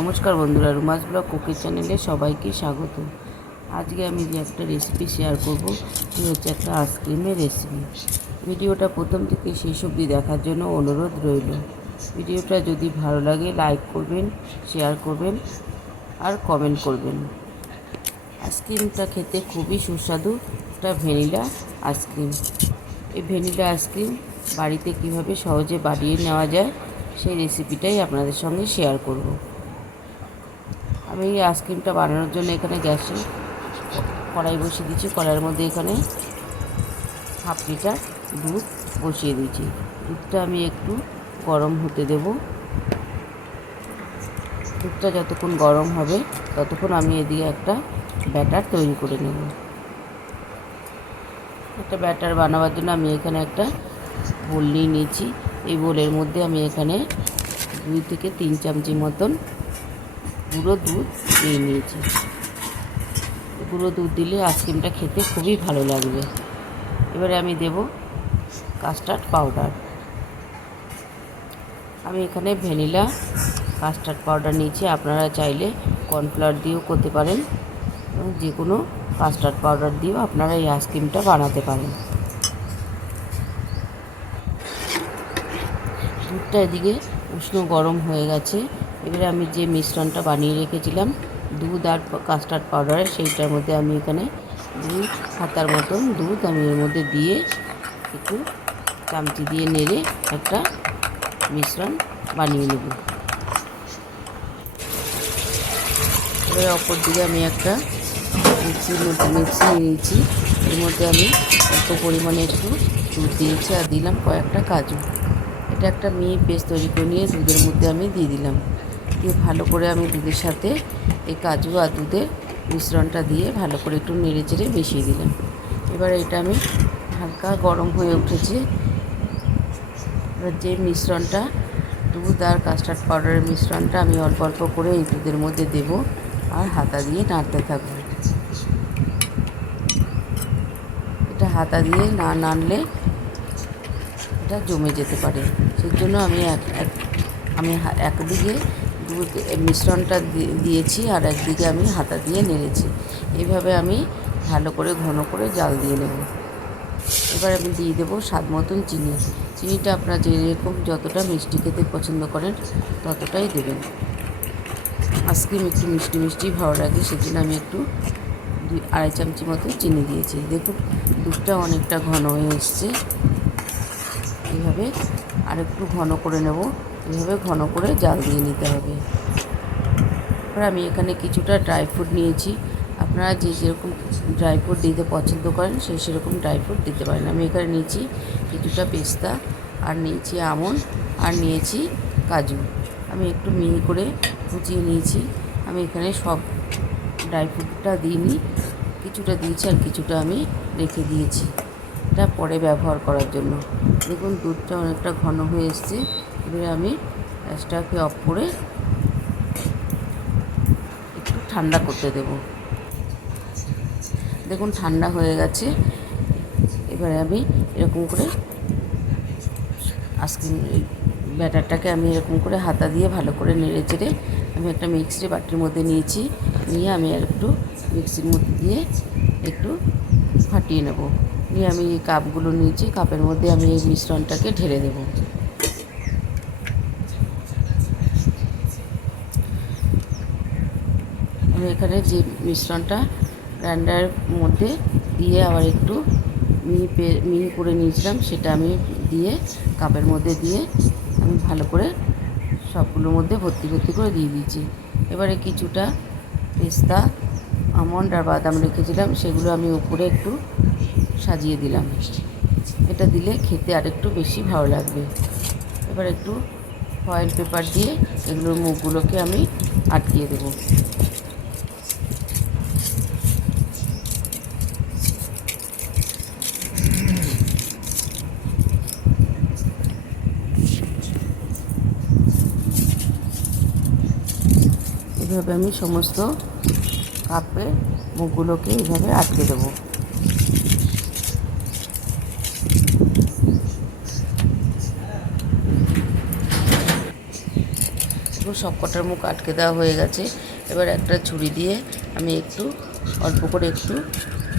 নমস্কার বন্ধুরা, রুমাস blog cooking চ্যানেলে সবাইকে স্বাগত। আজকে আমি যে একটা রেসিপি শেয়ার করব সেটা হচ্ছে একটা আইসক্রিমের রেসিপি ভিডিওটা প্রথম থেকে শেষ অবধি দেখার জন্য অনুরোধ রইল। ভিডিওটা যদি ভালো লাগে লাইক করবেন শেয়ার করবেন, আর কমেন্ট করবেন। আইসক্রিমটা খেতে খুবই সুস্বাদু একটা ভ্যানিলা আইসক্রিম এই ভ্যানিলা আইসক্রিম বাড়িতে কীভাবে সহজে বানিয়ে নেওয়া যায়, সেই রেসিপিটাই আপনাদের সঙ্গে শেয়ার করব। আমি এই আইসক্রিমটা বানানোর জন্য এখানে গ্যাসে কড়াই বসিয়ে দিচ্ছি কড়াইয়ের মধ্যে এখানে হাফ লিটার দুধ বসিয়ে দিয়েছি। দুধটা আমি একটু গরম হতে দেব। দুধটা যতক্ষণ গরম হবে, ততক্ষণ আমি এদিকে একটা ব্যাটার তৈরি করে নেব। একটা ব্যাটার বানাবার জন্য আমি এখানে একটা বোল নিয়ে নিয়েছি। এই বোলের মধ্যে আমি এখানে দুই থেকে তিন চামচি মতন গুঁড়ো দুধ দিয়ে নিয়েছি। গুঁড়ো দুধ দিলে আইসক্রিমটা খেতে খুবই ভালো লাগবে। এবারে আমি দেব কাস্টার্ড পাউডার। আমি এখানে ভ্যানিলা কাস্টার্ড পাউডার নিয়েছি। আপনারা চাইলে কর্নফ্লাওয়ার দিয়েও করতে পারেন। যে কোনো কাস্টার্ড পাউডার দিয়েও আপনারা এই আইসক্রিমটা বানাতে পারেন। দুধটা এদিকে উষ্ণ গরম হয়ে গেছে। এবারে আমি যে মিশ্রণটা বানিয়ে রেখেছিলাম, দুধ আর কাস্টার্ড পাউডারের সেইটার মধ্যে আমি এখানে দুই হাতার মতন দুধ আমি এর মধ্যে দিয়ে একটু চামচি দিয়ে নেড়ে একটা মিশ্রণ বানিয়ে নেব। এবারে অপর দিকে আমি একটা মিক্সির মধ্যে মিক্সি নিয়েছি। এর মধ্যে আমি অল্প পরিমাণে একটু দুধ দিয়েছি আর দিলাম কয়েকটা কাজু। এটা একটা মিহি পেস্ট তৈরি করে নিয়ে দুধের মধ্যে আমি দিয়ে দিলাম। দিয়ে ভালো করে আমি দুধের সাথে এই কাজু আর দুধের মিশ্রণটা দিয়ে ভালো করে একটু নেড়ে চেড়ে মিশিয়ে দিলাম। এবার এটা আমি হালকা গরম হয়ে উঠেছে। এবার যে মিশ্রণটা, দুধ আর কাস্টার্ড পাউডারের মিশ্রণটা আমি অল্প অল্প করে এই দুধের মধ্যে দেব আর হাতা দিয়ে নাড়তে থাকব। এটা হাতা দিয়ে না নাড়লে এটা জমে যেতে পারে। সেই জন্য আমি এক এক, আমি একদিকে দুধ মিশ্রণটা দিয়েছি আর একদিকে আমি হাতা দিয়ে নেড়েছি। এভাবে আমি ভালো করে, ঘন করে জাল দিয়ে নেব। এবার আমি দিয়ে দেবো স্বাদ মতন চিনি। চিনিটা আপনারা যেরকম যতটা মিষ্টি খেতে পছন্দ করেন, ততটাই দেবেন। আইসক্রিম একটু মিষ্টি মিষ্টি ভালো লাগে, সেজন্য আমি একটু দুই, আড়াই চামচি মতো চিনি দিয়েছি। দেখুন, দুধটা অনেকটা ঘন হয়ে এসছে। এইভাবে আর একটু ঘন করে নেব। এইভাবে ঘন করে জাল দিয়ে নিতে হবে। এবার আমি এখানে কিছুটা ড্রাই ফ্রুট নিয়েছি। আপনারা যে যেরকম ড্রাই ফ্রুট দিতে পছন্দ করেন সেই সেরকম ড্রাই ফ্রুট দিতে পারেন। আমি এখানে নিয়েছি কিছুটা পেস্তা, আর নিয়েছি আমন্ড আর নিয়েছি কাজু। আমি একটু মিহি করে কুচিয়ে নিয়েছি। আমি এখানে সব ড্রাই ফ্রুটটা দিইনি। কিছুটা দিয়েছি আর কিছুটা আমি রেখে দিয়েছি। এটা পরে ব্যবহার করার জন্য। দেখুন, দুধটা অনেকটা ঘন হয়ে এসছে। এবারে আমি গ্যাসটাকে অফ করে একটু ঠান্ডা করতে দেব। দেখুন, ঠান্ডা হয়ে গেছে। এবারে আমি এরকম করে আইসক্রিম ব্যাটারটাকে আমি এরকম করে হাতা দিয়ে ভালো করে নেড়ে চেড়ে আমি একটা মিক্সি বাটির মধ্যে নিয়েছি। নিয়ে আমি আর একটু মিক্সির মধ্যে দিয়ে একটু ফাটিয়ে নেব। নিয়ে আমি এই কাপগুলো নিয়েছি, কাপের মধ্যে আমি এই মিশ্রণটাকে ঢেলে দেব। আমি এখানে যে মিশ্রণটা গ্রাইন্ডারের মধ্যে দিয়ে আবার একটু মিহি মিহি করে নিয়েছিলাম, সেটা আমি দিয়ে কাপের মধ্যে দিয়ে আমি ভালো করে সবগুলোর মধ্যে ভর্তি ভর্তি করে দিয়ে দিয়েছি। এবারে কিছুটা পেস্তা, আমন্ড আর বাদাম রেখেছিলাম, সেগুলো আমি উপরে একটু সাজিয়ে দিলাম। এটা দিলে খেতে আরেকটু বেশি ভালো লাগবে। এবার একটু ফয়েল পেপার দিয়ে এগুলোর মুখগুলোকে আমি আটকিয়ে দেবো। এভাবে আমি সমস্ত কাপে মুখগুলোকে এইভাবে আটকে দেবো। দেখুন সব কটার মুখ আটকে দেওয়া হয়ে গেছে। এবার একটা ছুরি দিয়ে আমি একটু, অল্প করে একটু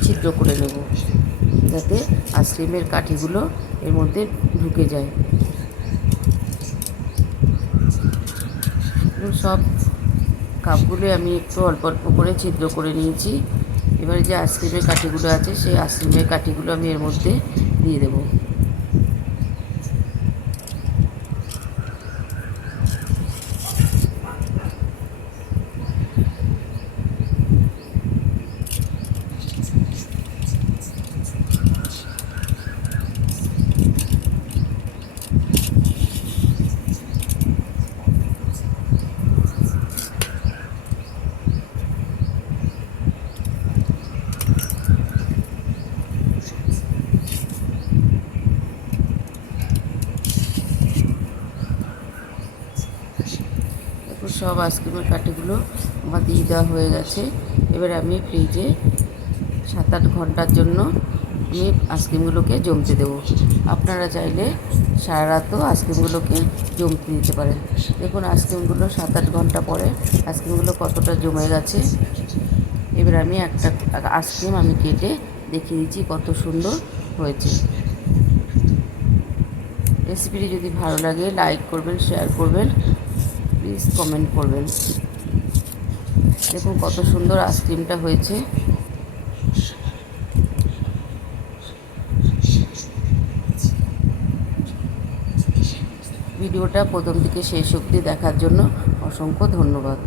ছিদ্র করে নেব, যাতে আইসক্রিমের কাঠিগুলো এর মধ্যে ঢুকে যায়। সব কাপগুলো আমি একটু অল্প অল্প করে ছিদ্র করে নিয়েছি। এবারে যে আইসক্রিমের কাঠিগুলো আছে, সেই আইসক্রিমের কাঠিগুলো আমি এর মধ্যে দিয়ে দেবো দেখুন সব আইসক্রিমের কাঠিগুলো আমার দিয়ে দেওয়া হয়ে গেছে। এবার আমি ফ্রিজে সাত আট ঘণ্টার জন্য আমি আইসক্রিমগুলোকে জমতে দেবো। আপনারা চাইলে সারা রাতও আইসক্রিমগুলোকে জমতে দিতে পারেন। দেখুন, আইসক্রিমগুলো সাত আট ঘণ্টা পরে আইসক্রিমগুলো কতটা জমে গেছে। এবার আমি একটা আইসক্রিম আমি কেটে দেখিয়ে দিচ্ছি কত সুন্দর হয়েছে। রেসিপিটি যদি ভালো লাগে, লাইক করবেন, শেয়ার করবেন। প্লিজ কমেন্ট করবেন। দেখুন কত সুন্দর আইসক্রিমটা হয়েছে। ভিডিওটা প্রথম থেকে শেষ অবধি দেখার জন্য অসংখ্য ধন্যবাদ।